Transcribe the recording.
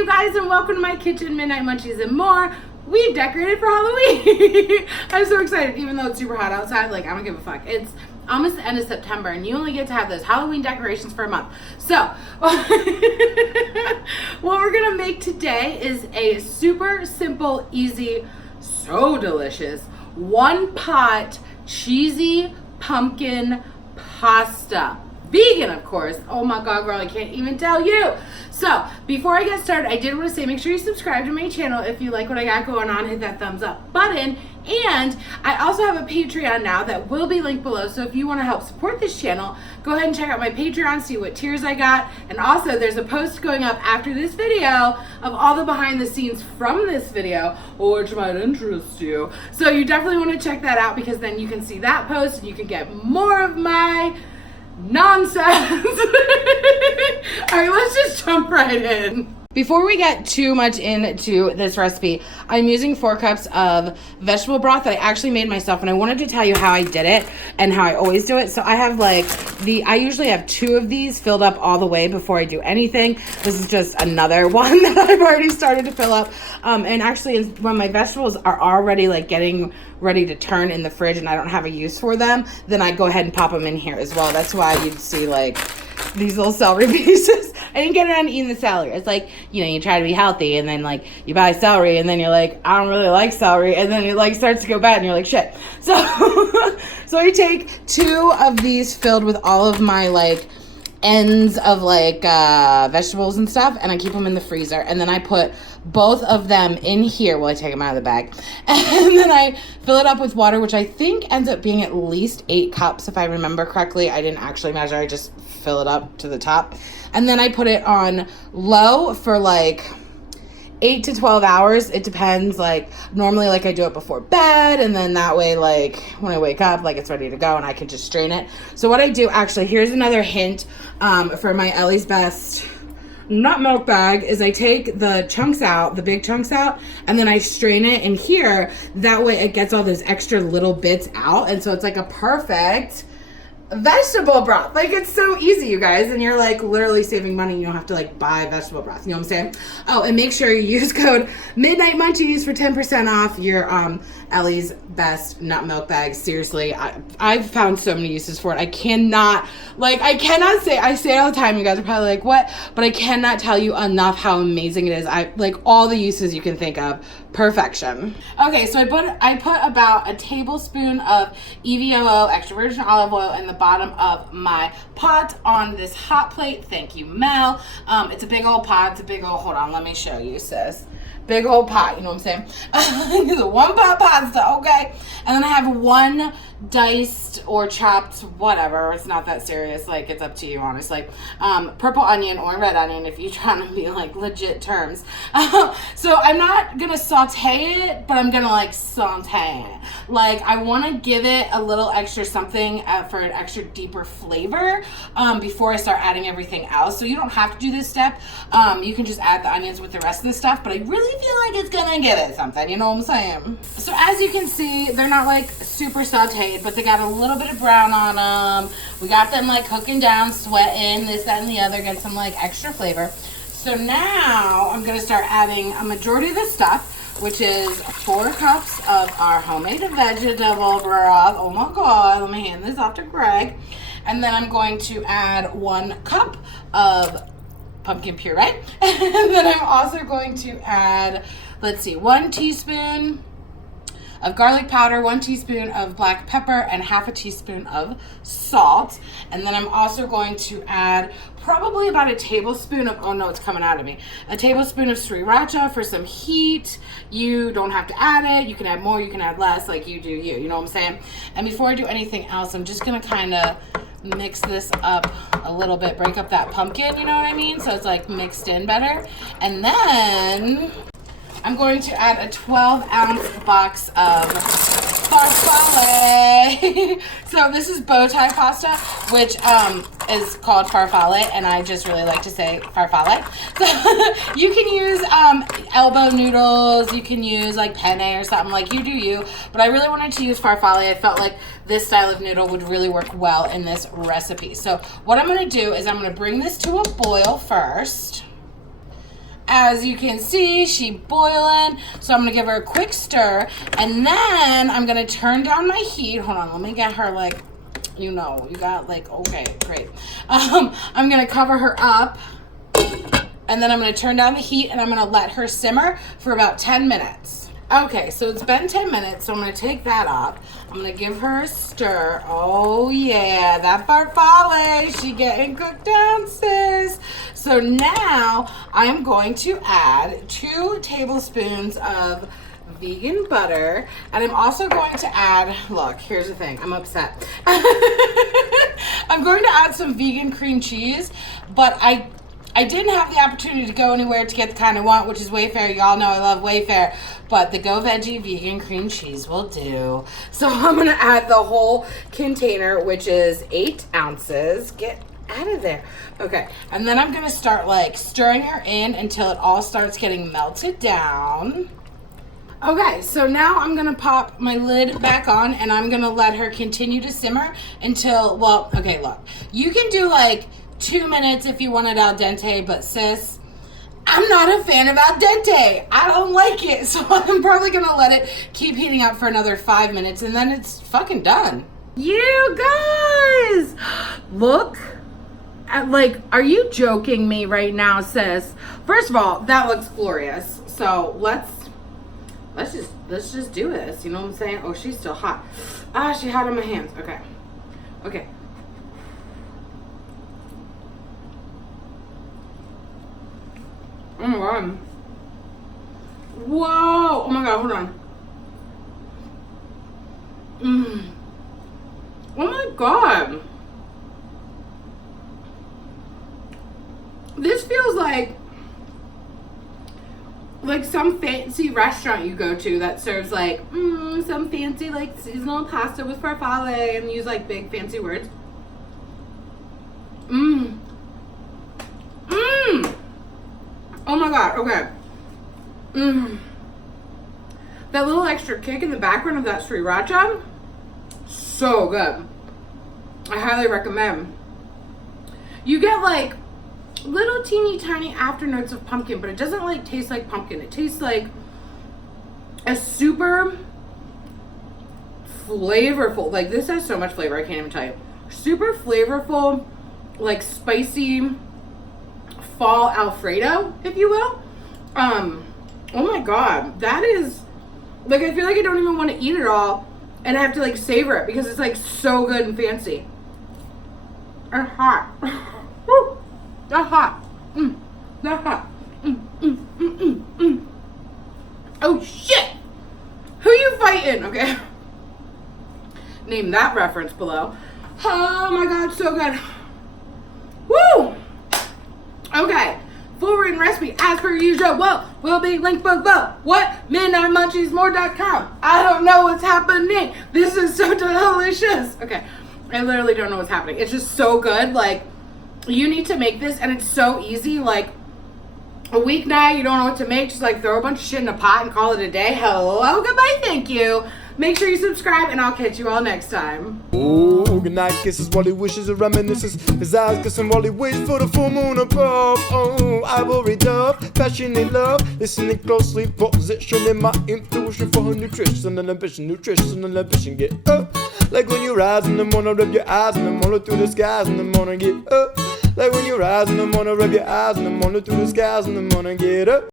you guys, and welcome to my kitchen, Midnight Munchies and more. We've decorated for Halloween. I'm so excited, even though it's super hot outside. Like, I don't give a fuck. It's almost the end of September, and you only get to have those Halloween decorations for a month. So, what we're gonna make today is a super simple, easy, so delicious, one-pot cheesy pumpkin pasta. Vegan, of course. Oh my god, girl, I can't even tell you. So, before I get started, I did want to say, make sure you subscribe to my channel if you like what I got going on. Hit that thumbs up button. And I also have a Patreon now that will be linked below. So if you want to help support this channel, go ahead and check out my Patreon, see what tiers I got. And also, there's a post going up after this video of all the behind the scenes from this video, which might interest you. So you definitely want to check that out, because then you can see that post and you can get more of my nonsense. All right, let's just jump right in. Before we get too much into this recipe, I'm using 4 cups of vegetable broth that I actually made myself, and I wanted to tell you how I did it and how I always do it. So I have I usually have 2 of these filled up all the way before I do anything. This is just another one that I've already started to fill up. And actually, when my vegetables are already getting ready to turn in the fridge and I don't have a use for them, then I go ahead and pop them in here as well. That's why you'd see these little celery pieces. I didn't get around to eating the celery. It's you try to be healthy, and then you buy celery, and then you're like, I don't really like celery, and then it starts to go bad, and you're like, shit. So so I take 2 of these filled with all of my ends of vegetables and stuff, and I keep them in the freezer, and then I put both of them in here. Well, I take them out of the bag, and then I fill it up with water, which I think ends up being at least 8 cups if I remember correctly. I didn't actually measure, I just fill it up to the top, and then I put it on low for 8 to 12 hours. It depends. Normally I do it before bed, and then that way when I wake up it's ready to go and I can just strain it. So what I do, actually, here's another hint for my Ellie's Best nut milk bag, is I take the chunks out, the big chunks out, and then I strain it in here. That way it gets all those extra little bits out, and so it's a perfect vegetable broth. It's so easy, you guys, and you're literally saving money. You don't have to buy vegetable broth. You know what I'm saying? Oh, and make sure you use code Midnight Munchies for 10% off your Ellie's Best nut milk bag. Seriously, I've found so many uses for it. I cannot say, I say it all the time. You guys are probably what? But I cannot tell you enough how amazing it is. I all the uses you can think of. Perfection. Okay, so I put about a tablespoon of EVOO, extra virgin olive oil, in the bottom of my pot on this hot plate. Thank you, Mel. It's a big old pot. It's a big old, hold on, let me show you, sis. Big old pot, you know what I'm saying? It's a 1-pot pasta, okay? And then I have 1 diced or chopped, whatever. It's not that serious. It's up to you, honestly. Purple onion or red onion, if you're trying to be legit terms. So I'm not gonna saute it, but I'm gonna saute it. I want to give it a little extra something for an extra deeper flavor before I start adding everything else. So you don't have to do this step. You can just add the onions with the rest of the stuff, but I really feel it's gonna give it something, you know what I'm saying? So as you can see, they're not super sauteed, but they got a little bit of brown on them. We got them cooking down, sweating, this, that, and the other, get some extra flavor. So now I'm gonna start adding a majority of the stuff, which is 4 cups of our homemade vegetable broth. Oh my god, let me hand this off to Greg. And then I'm going to add 1 cup of pumpkin puree. And then I'm also going to add, 1 teaspoon of garlic powder, 1 teaspoon of black pepper, and half a teaspoon of salt. And then I'm also going to add probably about a tablespoon of, oh no, it's coming out of me, a tablespoon of sriracha for some heat. You don't have to add it. You can add more, you can add less, you do you know what I'm saying? And before I do anything else, I'm just gonna kind of mix this up a little bit, break up that pumpkin, you know what I mean? So it's mixed in better. And then I'm going to add a 12-ounce box of farfalle. So this is bow tie pasta, which is called farfalle, and I just really like to say farfalle. So you can use elbow noodles, you can use penne or something, you do you, but I really wanted to use farfalle. I felt this style of noodle would really work well in this recipe. So what I'm going to do is I'm going to bring this to a boil first. as you can see, she boiling. So I'm gonna give her a quick stir, and then I'm gonna turn down my heat. Hold on, let me get her like, you know, you got like, okay, great. I'm gonna cover her up, and then I'm gonna turn down the heat, and I'm gonna let her simmer for about 10 minutes. Okay, so it's been 10 minutes, so I'm gonna take that off. I'm gonna give her a stir. Oh yeah, that farfalle, she getting cooked down, sis. So now I'm going to add 2 tablespoons of vegan butter, and I'm also going to add, look, here's the thing, I'm upset. I'm going to add some vegan cream cheese, but I didn't have the opportunity to go anywhere to get the kind I want, which is Wayfair. Y'all know I love Wayfair, but the Go Veggie vegan cream cheese will do. So I'm gonna add the whole container, which is 8 ounces. Get out of there. Okay, and then I'm gonna start like stirring her in until it all starts getting melted down. Okay, so now I'm gonna pop my lid back on, and I'm gonna let her continue to simmer until, well, okay, look, you can do like 2 minutes if you want it al dente, but sis, I'm not a fan of al dente. I don't like it, so I'm probably gonna let it keep heating up for another 5 minutes, and then it's fucking done. You guys, look at, like, are you joking me right now, sis? First of all, that looks glorious. So let's just do this. You know what I'm saying? Oh, she's still hot. Ah, she hot on my hands. Okay. Oh my god. Whoa. Oh my god, hold on. Oh my god. This feels like some fancy restaurant you go to that serves like some fancy like seasonal pasta with farfalle and use like big fancy words. Oh my god, okay. That little extra kick in the background of that sriracha, so good. I highly recommend. You get like little teeny tiny afternotes of pumpkin, but it doesn't like taste like pumpkin. It tastes like a super flavorful, like this has so much flavor, I can't even tell you. Super flavorful, like spicy fall Alfredo, if you will. Oh my god, that is like, I feel like I don't even want to eat it all, and I have to like savor it because it's like so good and fancy and hot. Woo, that's hot. That's hot. Oh shit, who you fighting? Okay, name that reference below. Oh my god, so good. Woo. Okay, full written recipe as per usual will be linked below. What? MidnightMunchiesMore.com. I don't know what's happening. This is so delicious. Okay, I literally don't know what's happening. It's just so good. Like, you need to make this, and it's so easy. Like, a weeknight, you don't know what to make, just like throw a bunch of shit in a pot and call it a day. Hello, goodbye, thank you. Make sure you subscribe, and I'll catch you all next time. Oh, good night kisses while he wishes and reminisces. His eyes kissing while he waits for the full moon above. Oh, ivory dove, passionate love. Listening closely, positioning my intuition for her nutrition and ambition, get up. Like when you rise in the morning, rub your eyes in the morning through the skies in the morning, get up. Like when you rise in the morning, rub your eyes in the morning through the skies in the morning, get up.